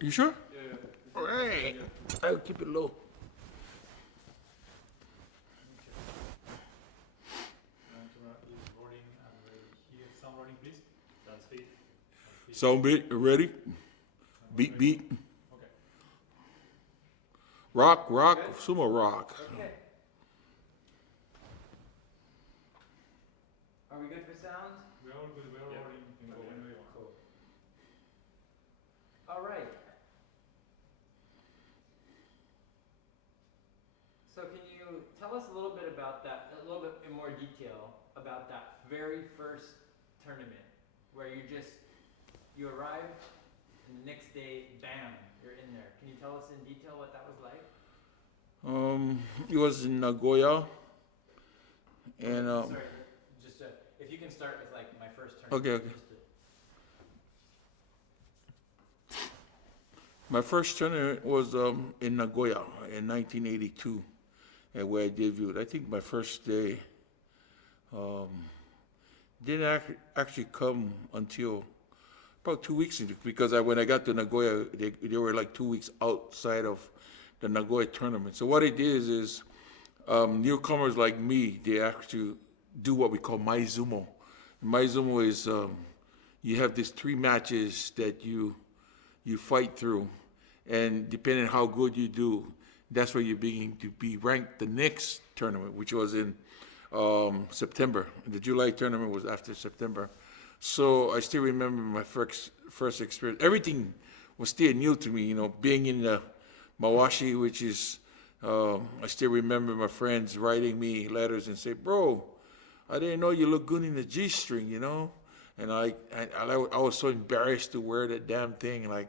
You sure? Yeah. All right. I'll keep it low. Camera is rolling and here. Sound rolling, please. Sound speed. Sound beat, ready? Beat, beat. Okay. Rock, sumo rock. Okay. Are we good for sound? We're all good. We're all rolling. You can go whenever you want. Cool. All right. So can you tell us a little bit about that, a little bit in more detail about that very first tournament where you arrived and the next day, bam, you're in there. Can you tell us in detail what that was like? It was in Nagoya. And Sorry, just if you can start with like my first tournament. Okay. My first tournament was in Nagoya in 1982, where I debuted. I think my first day didn't actually come until about 2 weeks into, because when I got to Nagoya, they were like 2 weeks outside of the Nagoya tournament. So what it is newcomers like me, they actually do what we call Maizumo. Maizumo is you have these 3 matches that you fight through, and depending on how good you do, that's where you're beginning to be ranked the next tournament, which was in September. The July tournament was after September. So I still remember my first experience. Everything was still new to me, being in the Mawashi, which is, I still remember my friends writing me letters and say, bro, I didn't know you look good in the G-string, And I was so embarrassed to wear that damn thing. I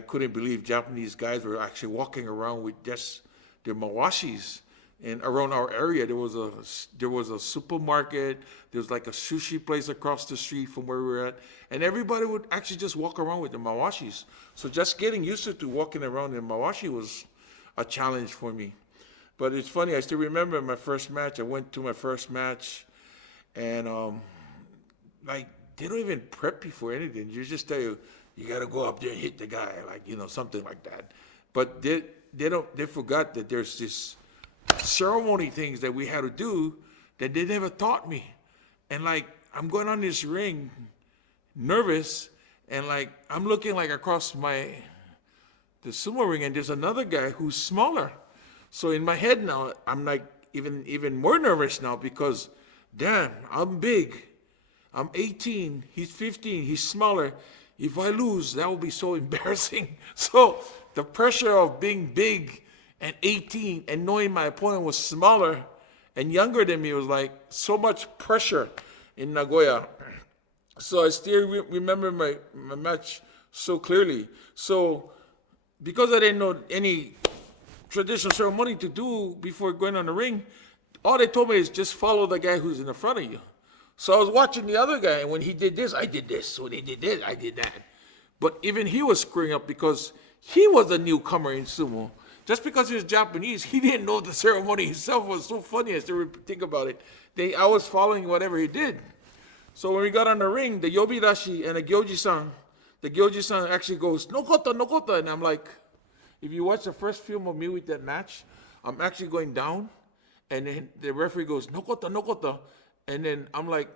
couldn't believe Japanese guys were actually walking around with just their Mawashis. And around our area, there was a supermarket. There was like a sushi place across the street from where we were at, and everybody would actually just walk around with the mawashis. So just getting used to walking around in mawashi was a challenge for me. But it's funny. I still remember my first match. I went to my first match, and they don't even prep you for anything. You just tell you got to go up there and hit the guy, something like that. But they forgot that there's this ceremony things that we had to do that they never taught me. And I'm going on this ring nervous, and I'm looking across the sumo ring, and there's another guy who's smaller. So in my head now, I'm even more nervous now, because damn, I'm big. I'm 18, he's 15, he's smaller. If I lose, that will be so embarrassing. So the pressure of being big and 18 and knowing my opponent was smaller and younger than me was so much pressure in Nagoya. So I still remember my match so clearly. So because I didn't know any traditional ceremony to do before going on the ring, all they told me is just follow the guy who's in the front of you. So I was watching the other guy, and when he did this, I did this. When he did this, I did that. But even he was screwing up because he was a newcomer in sumo. Just because he was Japanese, he didn't know the ceremony himself. Was so funny as to think about it. I was following whatever he did. So when we got on the ring, the Yobirashi and the Gyoji-san actually goes, Nokota, Nokota. And I'm like, if you watch the first film of me with that match, I'm actually going down. And then the referee goes, Nokota, Nokota. And then I'm like,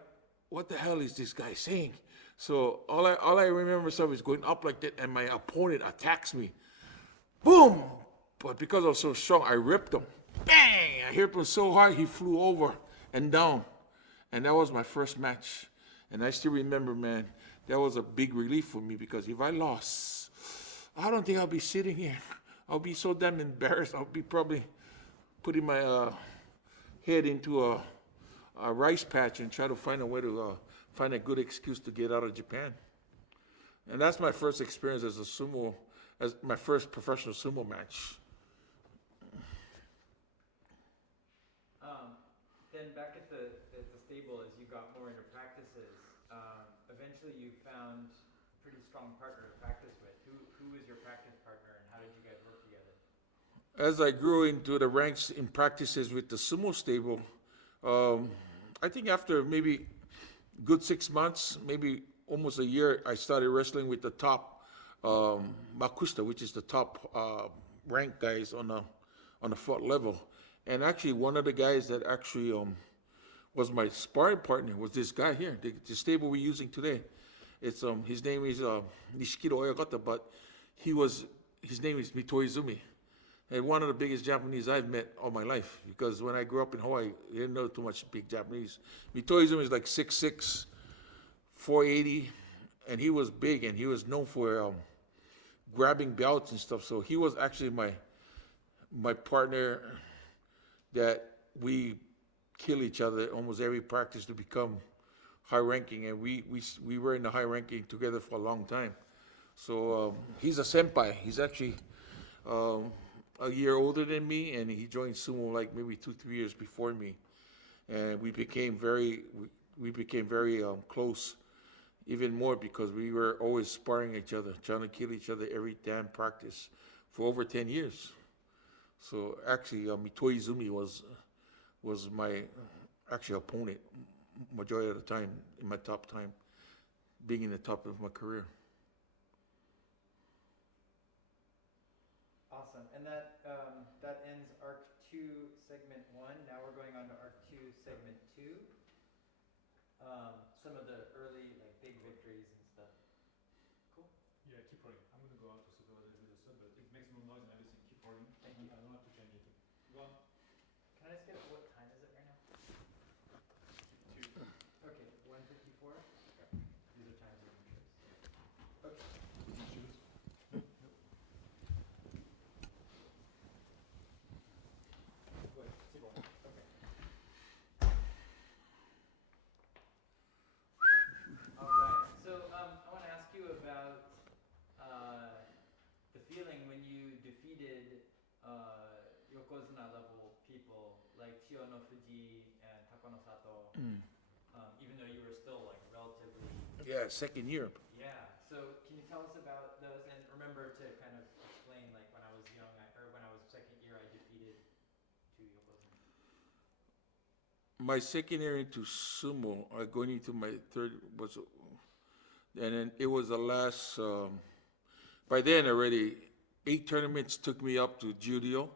what the hell is this guy saying? So all I remember is going up like that, and my opponent attacks me. Boom! But because I was so strong, I ripped him. Bang! I hit him so hard, he flew over and down. And that was my first match. And I still remember, man, that was a big relief for me, because if I lost, I don't think I'll be sitting here. I'll be so damn embarrassed. I'll be probably putting my head into a rice patch and try to find a way to find a good excuse to get out of Japan. And that's my first experience as my first professional sumo match. Then back at the stable, as you got more into practices, eventually you found a pretty strong partner to practice with. Who was your practice partner, and how did you guys work together? As I grew into the ranks in practices with the sumo stable, I think after maybe good 6 months, maybe almost a year, I started wrestling with the top Makusta, which is the top ranked guys on the foot level. And actually, one of the guys that actually was my sparring partner was this guy here, the stable we're using today. It's his name is Nishikiro Oyagata, but his name is Mito Izumi. And one of the biggest Japanese I've met all my life, because when I grew up in Hawaii, I didn't know too much big Japanese. Mito Izumi is like 6'6", 480, and he was big, and he was known for grabbing belts and stuff. So he was actually my partner that we kill each other almost every practice to become high ranking, and we were in the high ranking together for a long time. So he's a senpai. He's actually a year older than me, and he joined sumo like maybe 2-3 years before me, and we became very close, even more because we were always sparring each other, trying to kill each other every damn practice for over 10 years. So actually, Mito Izumi was my actual opponent majority of the time, in my top time, being in the top of my career. Awesome. And that ends Arc 2, Segment 1. Now we're going on to Arc 2, Segment 2. Some of the early, like, big victories and stuff. Cool. Yeah, keep rolling. I'm gonna go out to supervise the stuff, but if it makes more noise and everything, keep rolling. Thank you. I don't have to change anything. Go on. Can I just get what time is it right now? 2. Okay, 1:54. These are times of interest. Okay. Shoes. Wait, keep rolling. Okay. All right. So I want to ask you about the feeling when you defeated Yokozuna level people like Chiyono Fuji and Takono Sato, even though you were still like relatively. Yeah, second year. Yeah. So can you tell us about those? And remember to kind of explain, like when I was young, or when I was second year, I defeated two Yokozuna. My second year into sumo, going into my third was, and then it was the last. By then already, 8 tournaments took me up to Dohyo,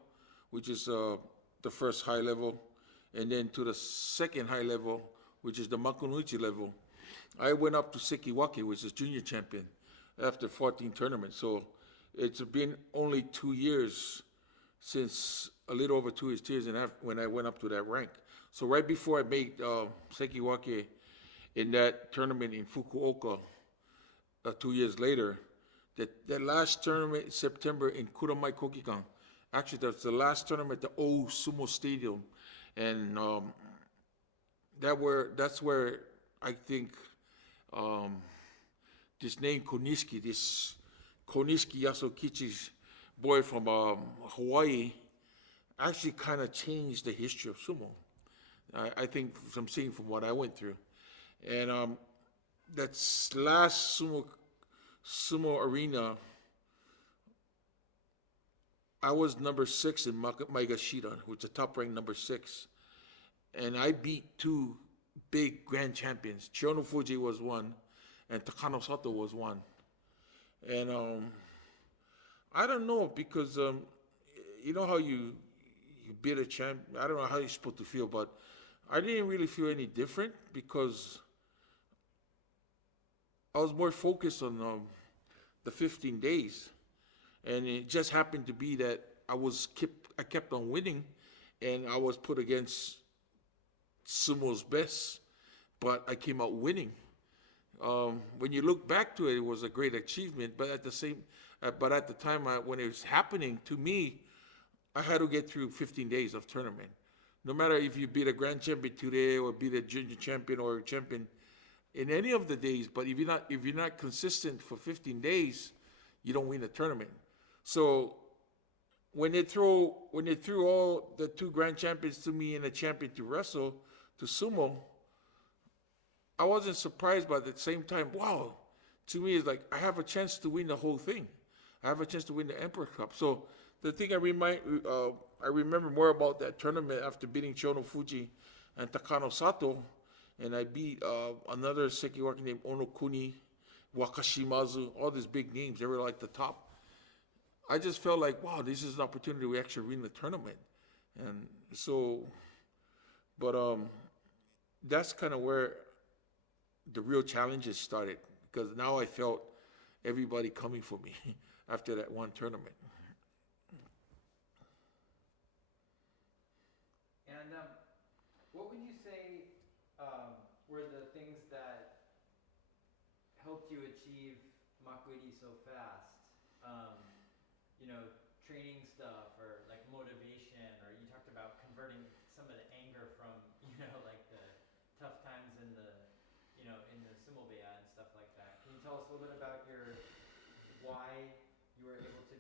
which is the first high level, and then to the second high level, which is the Makunuichi level. I went up to Sekiwake, which is junior champion, after 14 tournaments. So it's been only 2 years since, a little over 2 years and a half, when I went up to that rank. So right before I made Sekiwake in that tournament in Fukuoka, 2 years later, that last tournament in September in Kuramai Kokikan, actually that's the last tournament at the old sumo stadium, and that's where I think this name Konishiki, this Konishiki Yasukichi's boy from Hawaii, actually kind of changed the history of sumo. I think from seeing from what I went through, and that's last sumo arena. I was number 6 in Maegashira, which is top ranked number 6, and I beat 2 big grand champions. Chiyono Fuji was one, and Takano Sato was one. And I don't know, because you know how you beat a champ. I don't know how you're supposed to feel, but I didn't really feel any different because I was more focused on the 15 days, and it just happened to be that I kept on winning, and I was put against sumo's best, but I came out winning. When you look back to it, it was a great achievement. But at the time when it was happening to me, I had to get through 15 days of tournament. No matter if you beat a grand champion today or beat a junior champion or a champion in any of the days, but if you're not consistent for 15 days, you don't win the tournament. So when they threw all the 2 grand champions to me and a champion to wrestle to sumo, I wasn't surprised, but at the same time, wow, to me it's like I have a chance to win the whole thing. I have a chance to win the Emperor Cup. So the thing I remember more about that tournament after beating Chiyono Fuji and Takano Sato, and I beat another Sekiwake named Onokuni, Wakashimazu, all these big names. They were like the top. I just felt like, wow, this is an opportunity to actually win the tournament. And so, but that's kind of where the real challenges started, because now I felt everybody coming for me after that one tournament. And what would you say were the things that helped you achieve makuiri so fast? You know, training stuff or like motivation, or you talked about converting some of the anger from, you know, like the tough times in the, you know, in the sumo beya and stuff like that. Can you tell us a little bit about your why you were able to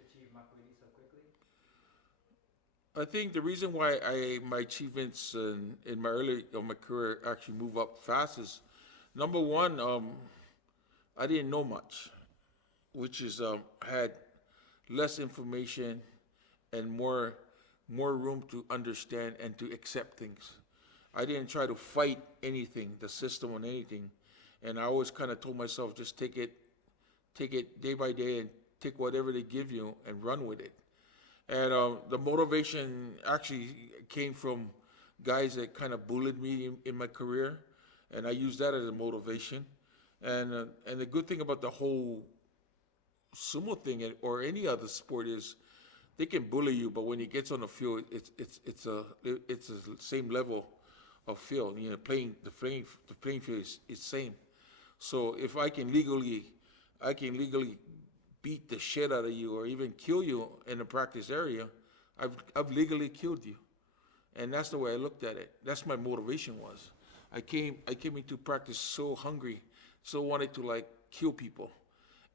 achieve makuiri so quickly? I think the reason why my achievements in my early of my career actually move up fast is, number one, I didn't know much, which is had less information and more room to understand and to accept things. I didn't try to fight anything, the system or anything, and I always kind of told myself, just take it day by day and take whatever they give you and run with it. And the motivation actually came from guys that kind of bullied me in my career, and I used that as a motivation. And the good thing about the whole sumo thing or any other sport is they can bully you, but when it gets on the field, it's a same level of field. You know, the playing field is same. So if I can legally beat the shit out of you or even kill you in a practice area, I've legally killed you. And that's the way I looked at it. That's my motivation was. I came into practice so hungry, so wanted to like kill people.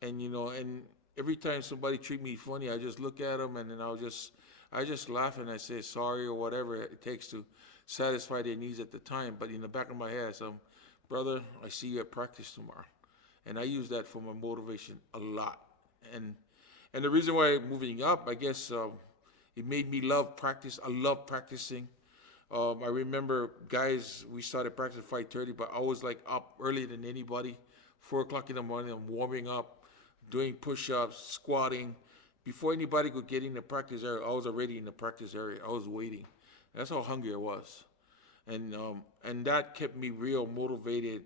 And you know, and every time somebody treat me funny, I just look at them and then I just laugh and I say sorry or whatever it takes to satisfy their needs at the time. But in the back of my head, I brother, I see you at practice tomorrow. And I use that for my motivation a lot. And the reason why moving up, I guess it made me love practice. I love practicing. I remember guys, we started practice at 5:30, but I was like up earlier than anybody. 4 o'clock in the morning, I'm warming up, doing push-ups, squatting. Before anybody could get in the practice area, I was already in the practice area. I was waiting. That's how hungry I was. And that kept me real motivated.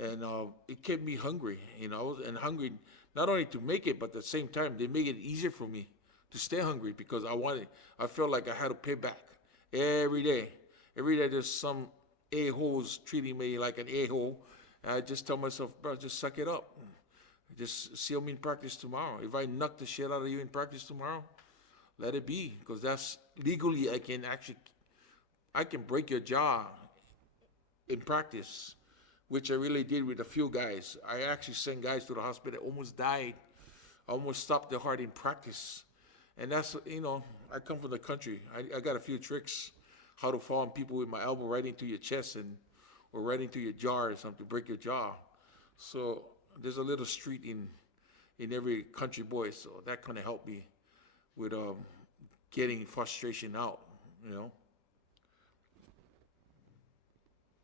And it kept me hungry, you know, and hungry not only to make it, but at the same time, they make it easier for me to stay hungry because I felt like I had to pay back every day. Every day there's some a-holes treating me like an a-hole. And I just tell myself, bro, just suck it up. Just see me in practice tomorrow. If I knock the shit out of you in practice tomorrow, let it be. Because that's legally, I can break your jaw in practice, which I really did with a few guys. I actually sent guys to the hospital that almost died. I almost stopped their heart in practice. And that's, you know, I come from the country. I got a few tricks how to fall on people with my elbow right into your chest or right into your jaw or something to break your jaw. So there's a little street in every country boy. So that kind of helped me with getting frustration out, you know.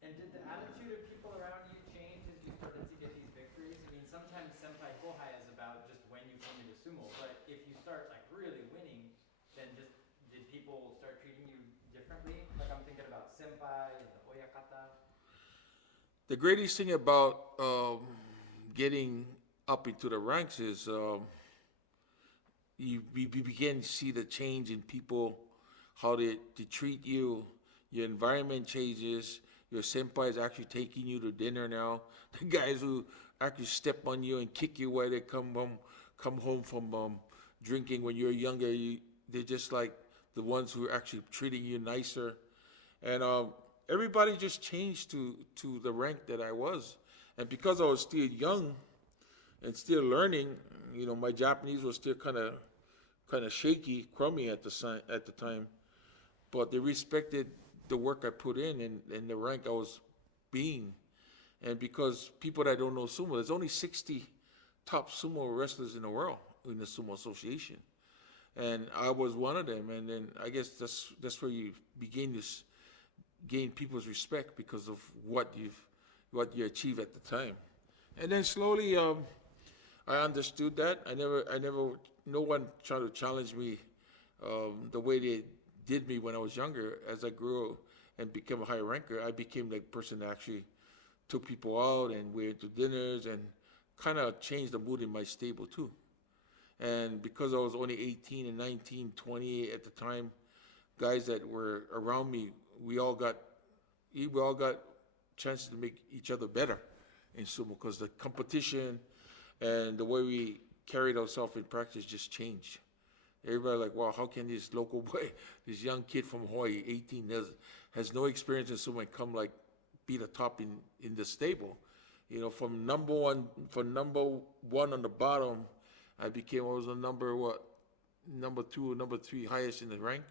And did the attitude of people around you change as you started to get these victories? I mean, sometimes senpai kohai is about just when you come into sumo, but if you start like really winning, then just did people start treating you differently? Like I'm thinking about senpai and the oyakata. The greatest thing about getting up into the ranks is you begin to see the change in people, how they treat you. Your environment changes. Your senpai is actually taking you to dinner now. The guys who actually step on you and kick you while they come home from drinking when you're younger, they're just like the ones who are actually treating you nicer. And everybody just changed to the rank that I was. And because I was still young and still learning, you know, my Japanese was still kind of shaky, crummy at the time. But they respected the work I put in and the rank I was being. And because people that don't know sumo, there's only 60 top sumo wrestlers in the world in the Sumo Association. And I was one of them. And then I guess that's where you begin to gain people's respect because of what you achieve at the time. And then slowly, I understood that. No one tried to challenge me the way they did me when I was younger. As I grew and became a higher ranker, I became the person that actually took people out and went to dinners and kind of changed the mood in my stable too. And because I was only 18 and 19, 20 at the time, guys that were around me, we all got chances to make each other better in sumo because the competition and the way we carried ourselves in practice just changed. Everybody like, wow, how can this local boy, this young kid from Hawaii, 18, has no experience in sumo and come like be the top in the stable? You know, from number one on the bottom, I was the number two or number three highest in the rank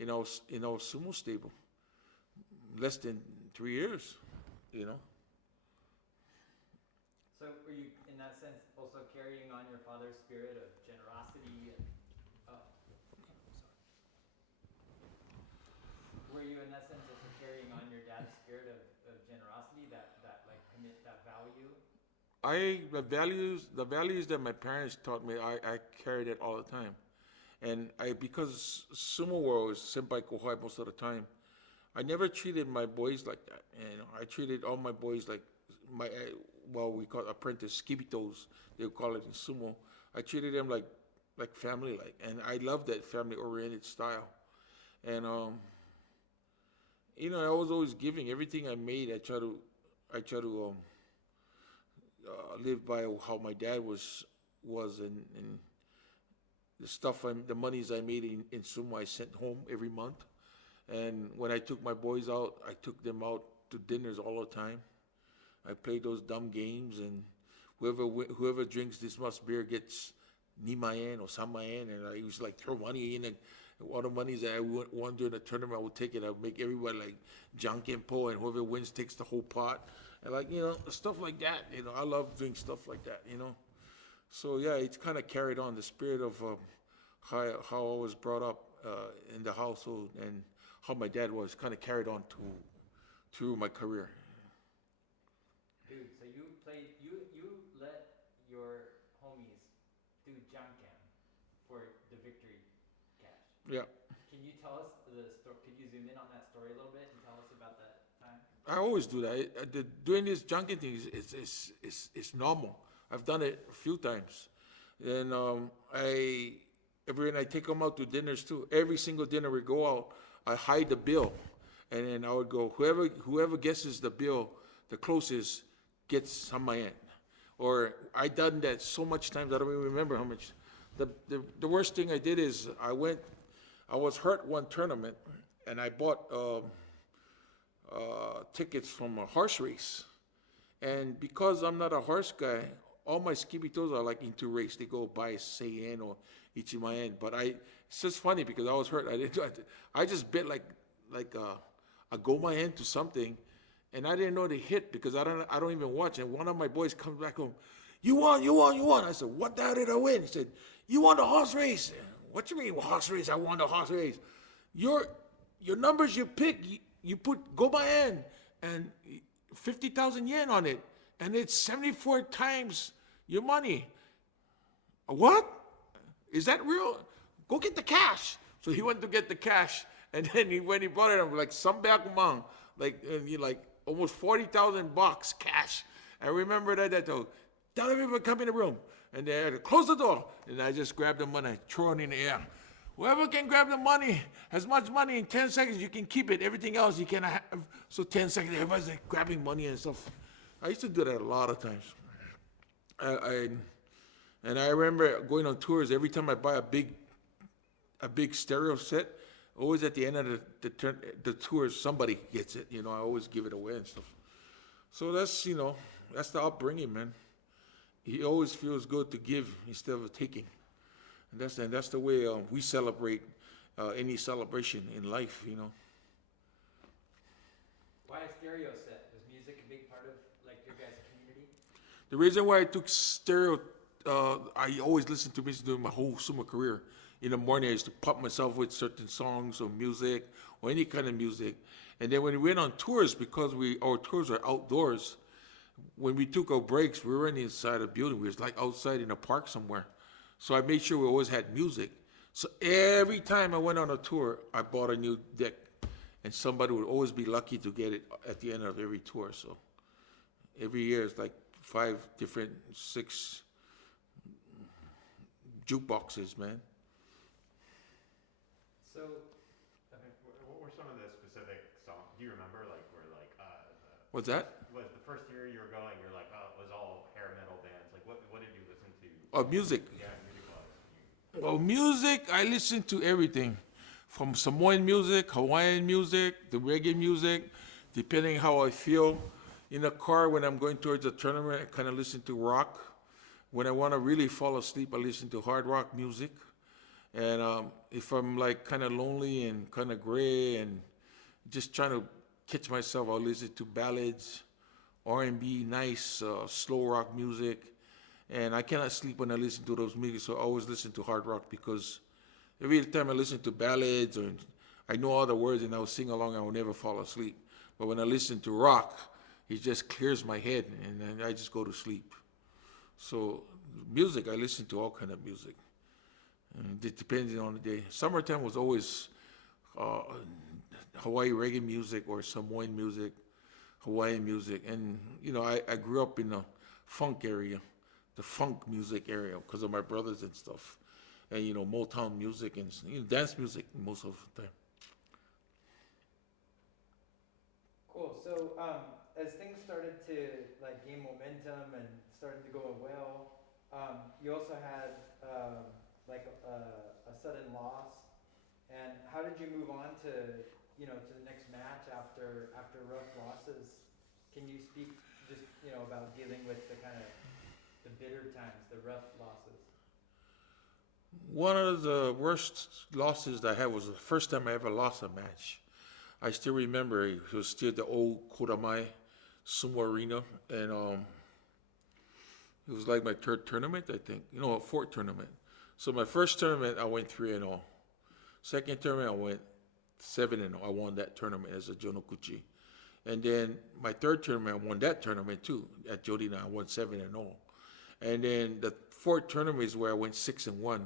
in our sumo stable. Less than 3 years, you know. So were you, in that sense, also carrying on your father's spirit of generosity? Were you, in that sense, also carrying on your dad's spirit of generosity, that like commit, that value? The values that my parents taught me, I carried it all the time. And because sumo world is senpai kohai most of the time, I never treated my boys like that. And I treated all my boys like we call apprentice skibitos. They would call it in sumo. I treated them like family, and I love that family oriented style. And I was always giving everything I made. I try to live by how my dad was, and the monies I made in sumo I sent home every month. And when I took my boys out, I took them out to dinners all the time. I played those dumb games, and whoever drinks this much beer gets nimayen or samayen, and I used to like throw money in, and all the monies that I won during the tournament, I would take it. I would make everybody like jankenpo, and whoever wins takes the whole pot, and stuff like that. I love doing stuff like that. So yeah, it's kind of carried on the spirit of how I was brought up in the household, and how my dad was kind of carried on through my career. Dude, so you let your homies do janken for the victory cash. Yeah. Can you tell us the story? Could you zoom in on that story a little bit and tell us about that time? I always do that. Doing this junket thing is normal. I've done it a few times, and when I take them out to dinners too. Every single dinner we go out, I hide the bill, and then I would go, whoever guesses the bill the closest gets some my end. Or I done that so much times I don't even remember how much. The worst thing I did is I was hurt one tournament, and I bought tickets from a horse race, and because I'm not a horse guy, all my skibitos are like into race. They go buy Seiyen or Ichimayen. But it's just funny because I was hurt. I just bet like a Gomayen to something, and I didn't know they hit because I don't even watch. And one of my boys comes back home, you won. I said, what the hell did I win? He said, you won the horse race. What you mean horse race? I won the horse race. Your numbers you pick, you put Gomayen and 50,000 yen on it, and it's 74 times your money. What? Is that real? Go get the cash. So he went to get the cash, and then when he brought it, I'm like some back among, like almost 40,000 bucks cash. I remember that though. Tell everybody come in the room, and they had to close the door, and I just grabbed the money, throw it in the air. Whoever can grab the money, as much money in 10 seconds, you can keep it. Everything else you cannot have. So 10 seconds, everybody's like grabbing money and stuff. I used to do that a lot of times. And I remember going on tours. Every time I buy a big stereo set, always at the end of the tour, somebody gets it. I always give it away and stuff. So that's the upbringing, man. He always feels good to give instead of taking. And that's the way we celebrate any celebration in life. Why a stereo set? Was music a big part of your guys' community? The reason why I took stereo, I always listened to music during my whole sumo career. In the morning, I used to pump myself with certain songs or music or any kind of music. And then when we went on tours, because our tours are outdoors, when we took our breaks, we were in inside a building. We was like outside in a park somewhere. So I made sure we always had music. So every time I went on a tour, I bought a new deck. And somebody would always be lucky to get it at the end of every tour. So every year it's like 6 jukeboxes, man. So, What were some of the specific songs? Do you remember, like, What's that? was the first year you were going, you're like, oh, it was all hair metal bands. Like, what did you listen to? Oh, music. Yeah, music-wise. Oh, music, I listen to everything. From Samoan music, Hawaiian music, the reggae music, depending how I feel. In the car when I'm going towards a tournament, I kind of listen to rock. When I want to really fall asleep, I listen to hard rock music. And if I'm like kind of lonely and kind of gray and just trying to catch myself, I'll listen to ballads, R&B, nice slow rock music. And I cannot sleep when I listen to those music, so I always listen to hard rock because every time I listen to ballads or I know all the words and I'll sing along, I will never fall asleep. But when I listen to rock, it just clears my head and then I just go to sleep. So music, I listen to all kind of music. And it depends on the day. Summertime was always Hawaii reggae music or Samoan music, Hawaiian music. And, you know, I grew up in the funk area, the funk music area because of my brothers and stuff. And, you know, Motown music and dance music most of the time. cool. So, as things started to like gain momentum and started to go well, you also had like a sudden loss. And how did you move on to to the next match after rough losses? Can you speak just about dealing with the kind of the bitter times, the rough losses? One of the worst losses that I had was the first time I ever lost a match. I still remember it was still the old Kodamai Sumo Arena, and it was like my third tournament, I think. A fourth tournament. So my first tournament, I went 3-0. Second tournament, I went 7-0. I won that tournament as a Jonokuchi. And then my third tournament, I won that tournament too. At Jodina, I won 7-0. And then the fourth tournament is where I went 6-1.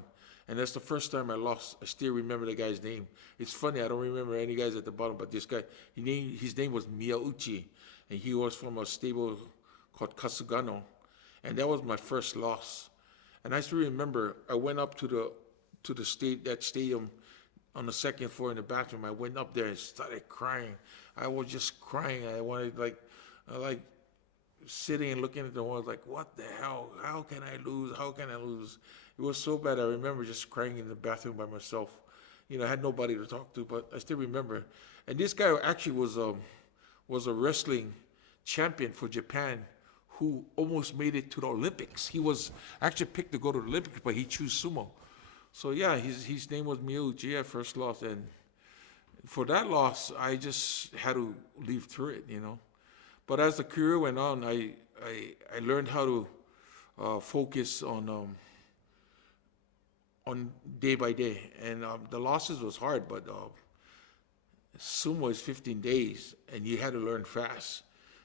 And that's the first time I lost. I still remember the guy's name. It's funny, I don't remember any guys at the bottom, but this guy, his name was Miyauchi. And he was from a stable called Kasugano. And that was my first loss. And I still remember I went up to that stadium on the second floor in the bathroom. I went up there and started crying. I was just crying. I wanted like sitting and looking at the wall like, what the hell? How can I lose? How can I lose? It was so bad. I remember just crying in the bathroom by myself. I had nobody to talk to, but I still remember. And this guy actually was a wrestling champion for Japan who almost made it to the Olympics. He was actually picked to go to the Olympics, but he chose sumo. So yeah, his name was Miyauchi at first loss, and for that loss, I just had to live through it, But as the career went on, I learned how to focus on day by day, and the losses was hard, but sumo is 15 days, and you had to learn fast.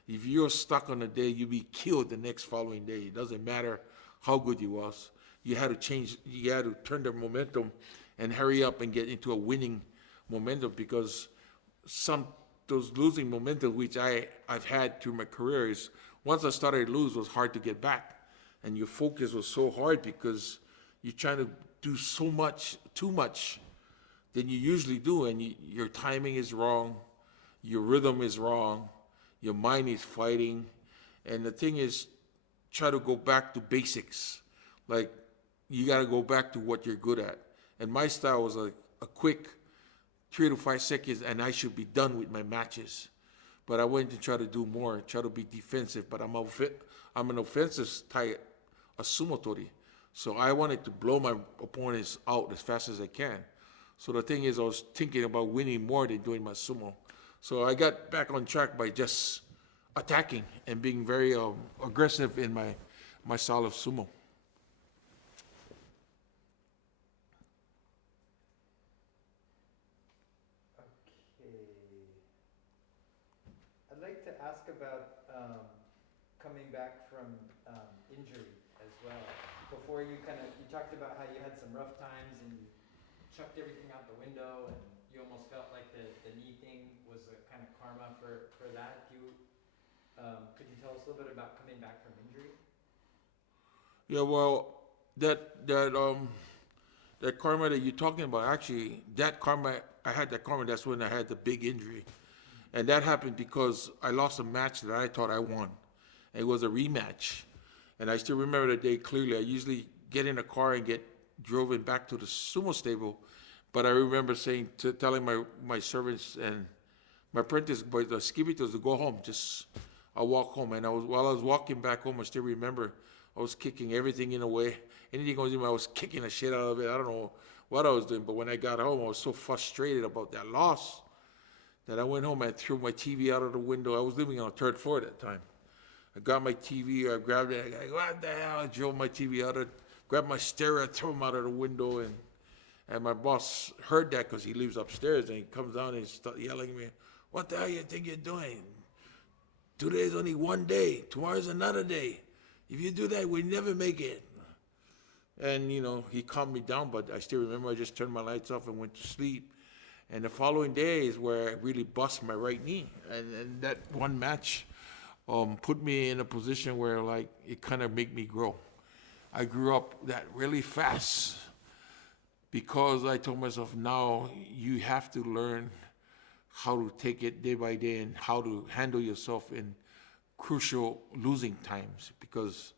If you're stuck on a day, you'll be killed the next following day. It doesn't matter how good you was. You had to change. You had to turn the momentum and hurry up and get into a winning momentum, because those losing momentum, which I've had through my career, is once I started to lose, it was hard to get back. And your focus was so hard because you're trying to do so much, too much than you usually do, and your timing is wrong, your rhythm is wrong, your mind is fighting. And the thing is, try to go back to basics. Like, you got to go back to what you're good at. And my style was a quick 3 to 5 seconds, and I should be done with my matches. But I went to try to do more, try to be defensive. But I'm an offensive type, a sumo tori. So I wanted to blow my opponents out as fast as I can. So the thing is, I was thinking about winning more than doing my sumo. So I got back on track by just attacking and being very aggressive in my style of sumo. I'd like to ask about coming before you talked about how you had some rough times and you chucked everything out the window and you almost felt like the knee thing was a kind of karma for that. Could you tell us a little bit about coming back from injury? Yeah, well, that karma that you're talking about, actually, I had that karma, that's when I had the big injury. And that happened because I lost a match that I thought I won. It was a rematch. And I still remember the day clearly. I usually get in a car and get driven back to the sumo stable. But I remember telling my servants and my apprentice, boys, the skibitos, to go home. I'll walk home. And while I was walking back home, I still remember I was kicking everything in a way. Anything goes in, I was kicking the shit out of it. I don't know what I was doing. But when I got home, I was so frustrated about that loss that I went home and threw my TV out of the window. I was living on the third floor at that time. I got my TV, I grabbed it, I go, what the hell? I drove my TV out, grabbed my stereo, threw him out of the window, and my boss heard that because he lives upstairs, and he comes down and he starts yelling at me, what the hell you think you're doing? Today's only one day, tomorrow's another day. If you do that, we never make it. And, he calmed me down, but I still remember I just turned my lights off and went to sleep. And the following day is where I really bust my right knee. And that one match put me in a position where, like, it kind of made me grow. I grew up that really fast because I told myself, now you have to learn how to take it day by day and how to handle yourself in crucial losing times. Because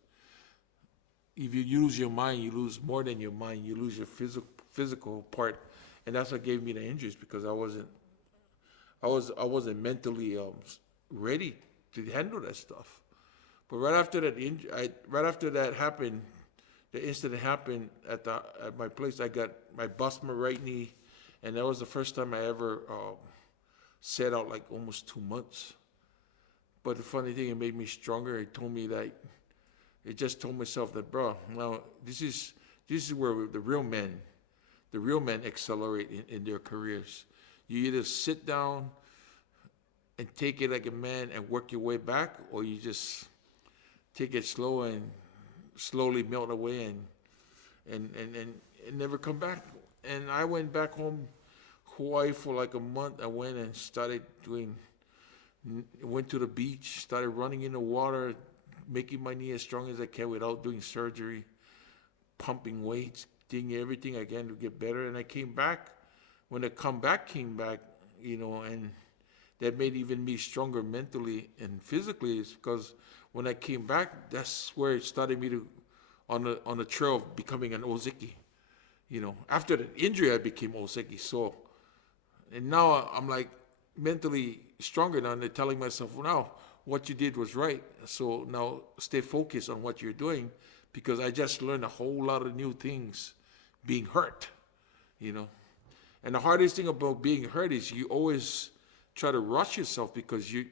if you use your mind, you lose more than your mind. You lose your physical part. And that's what gave me the injuries, because I wasn't mentally ready to handle that stuff. But right after that happened, the incident happened at my place. I bust my right knee, and that was the first time I ever sat out like almost 2 months. But the funny thing, it made me stronger. It just told myself that, bro, now this is where the real men accelerate in their careers. You either sit down and take it like a man and work your way back, or you just take it slow and slowly melt away and never come back. And I went back home, Hawaii, for like a month. I went and went to the beach, started running in the water, making my knee as strong as I can without doing surgery, pumping weights, doing everything I can to get better. And I came back. When the comeback came back, and that made even me stronger mentally and physically, is because when I came back, that's where it started me on the trail of becoming an Ozeki. After the injury, I became Ozeki. So, and now I'm like mentally stronger now, and they're telling myself, well, now what you did was right. So now stay focused on what you're doing, because I just learned a whole lot of new things being hurt, And the hardest thing about being hurt is you always try to rush yourself, because you're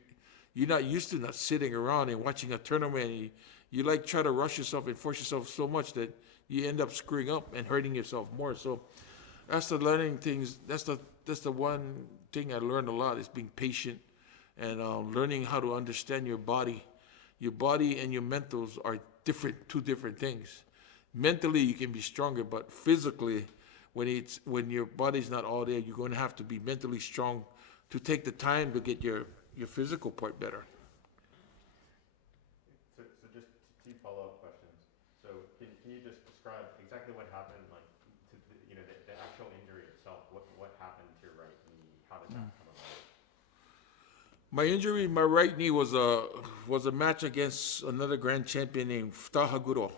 not used to not sitting around and watching a tournament. You like try to rush yourself and force yourself so much that you end up screwing up and hurting yourself more. So that's the learning things. That's the one thing I learned a lot, is being patient and learning how to understand your body. Your body and your mentals are two different things. Mentally, you can be stronger, but physically, when your body's not all there, you're going to have to be mentally strong to take the time to get your physical part better. So just two follow-up questions. So can you just describe exactly what happened, like to the actual injury itself? What happened to your right knee? How did that come about? My injury, my right knee was a match against another grand champion named Futahaguro.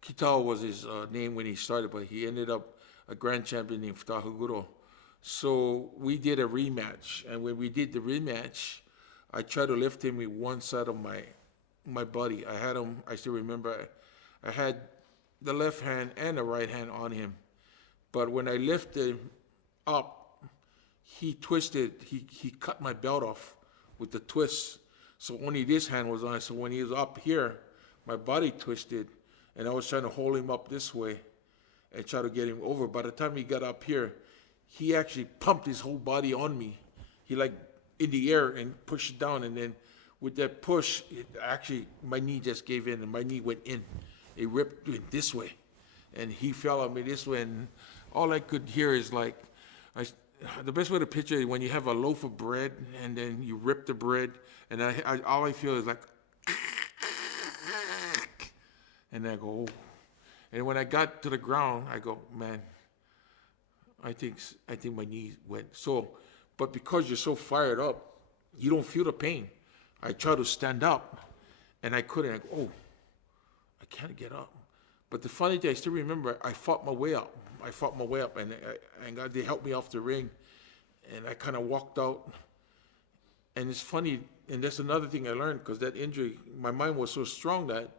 Kitao was his name when he started, but he ended up a grand champion named Futahaguro. So we did a rematch, and when we did the rematch, I tried to lift him with one side of my body. I had him, I still remember, I had the left hand and the right hand on him. But when I lifted him up, he twisted, he cut my belt off with the twist. So only this hand was on it. So when he was up here, my body twisted, and I was trying to hold him up this way and try to get him over. By the time he got up here, he actually pumped his whole body on me. He like in the air and pushed it down, and then with that push, my knee just gave in, and my knee went in. It ripped this way. and he fell on me this way, and all I could hear is like, the best way to picture it, when you have a loaf of bread and then you rip the bread, and all I feel is like, and I go, oh. And when I got to the ground, I go, man, I think my knee went. So, but because you're so fired up, you don't feel the pain. I try to stand up, and I couldn't. I go, oh, I can't get up. But the funny thing, I still remember, I fought my way up. And God, they helped me off the ring, and I kind of walked out. And it's funny, and that's another thing I learned, because that injury, my mind was so strong that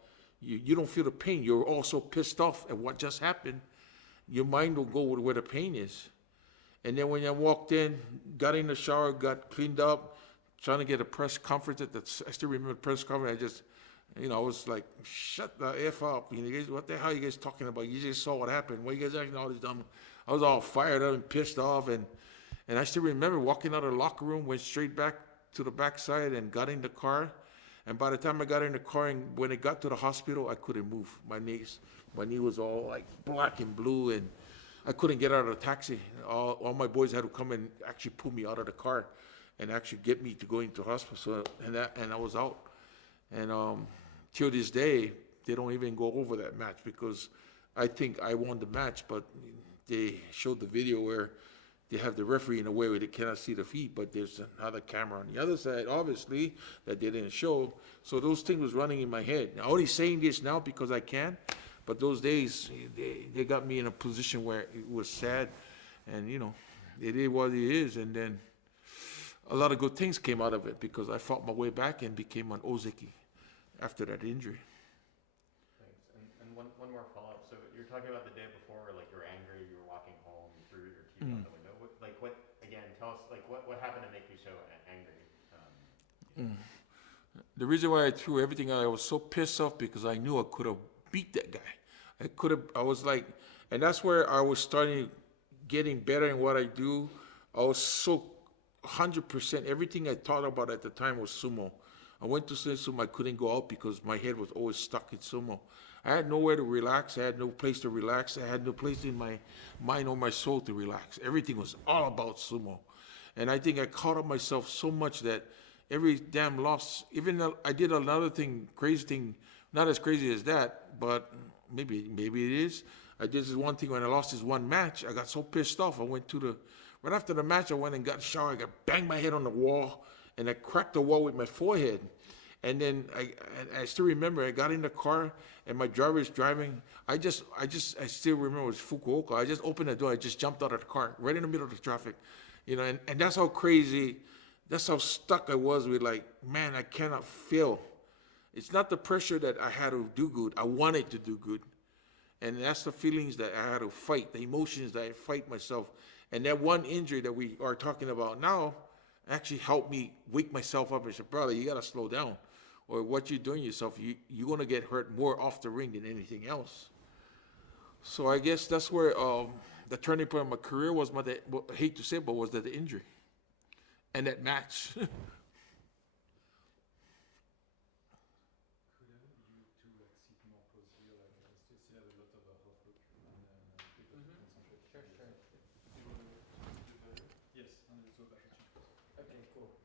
you don't feel the pain. You're all so pissed off at what just happened. Your mind will go where the pain is. And then when I walked in, got in the shower, got cleaned up, trying to get a press conference I still remember the press conference. I just, I was like, shut the F up. You guys, what the hell are you guys talking about? You just saw what happened. What are you guys acting all this dumb? I was all fired up and pissed off. And I still remember walking out of the locker room, went straight back to the backside and got in the car. And by the time I got in the car and when it got to the hospital, I couldn't move. My knee was all like black and blue, and I couldn't get out of the taxi. All my boys had to come and actually pull me out of the car and actually get me to go into hospital. So, and I was out. And till this day, they don't even go over that match, because I think I won the match, but they showed the video where they have the referee in a way where they cannot see the feet, but there's another camera on the other side, obviously, that they didn't show. So those things was running in my head. I'm only saying this now because I can, but those days, they got me in a position where it was sad, and it is what it is. And then a lot of good things came out of it, because I fought my way back and became an Ozeki after that injury. Thanks. And one more follow-up. So you're talking about the day before, like you're angry, you were walking home, you threw your teeth out the window. Tell us, what happened to make you so angry? The reason why I threw everything out, I was so pissed off because I knew I could have beat that guy. I was like, and that's where I was getting better in what I do. I was so 100%, everything I thought about at the time was sumo. I went to sumo, I couldn't go out because my head was always stuck in sumo. I had nowhere to relax. I had no place to relax. I had no place in my mind or my soul to relax. Everything was all about sumo. And I think I caught up myself so much that every damn loss, even though I did another crazy thing, not as crazy as that, but maybe it is. I did this one thing when I lost this one match. I got so pissed off. Right after the match, I went and got showered. I banged my head on the wall, and I cracked the wall with my forehead. And then I still remember, I got in the car, and my driver is driving. I still remember it was Fukuoka. I just opened the door. I just jumped out of the car, right in the middle of the traffic. And that's how crazy, that's how stuck I was with, like, man, I cannot fail. It's not the pressure that I had to do good. I wanted to do good. And that's the feelings that I had to fight, the emotions that I fight myself. And that one injury that we are talking about now actually helped me wake myself up and say, brother, you got to slow down. Or what you're doing yourself, you're going to get hurt more off the ring than anything else. So I guess that's where the turning point of my career was, I hate to say it, but was that the injury and that match. Could you sit more closely, still have a lot of hot look, and people to concentrate? Sure. Yes, and also back. Okay, cool.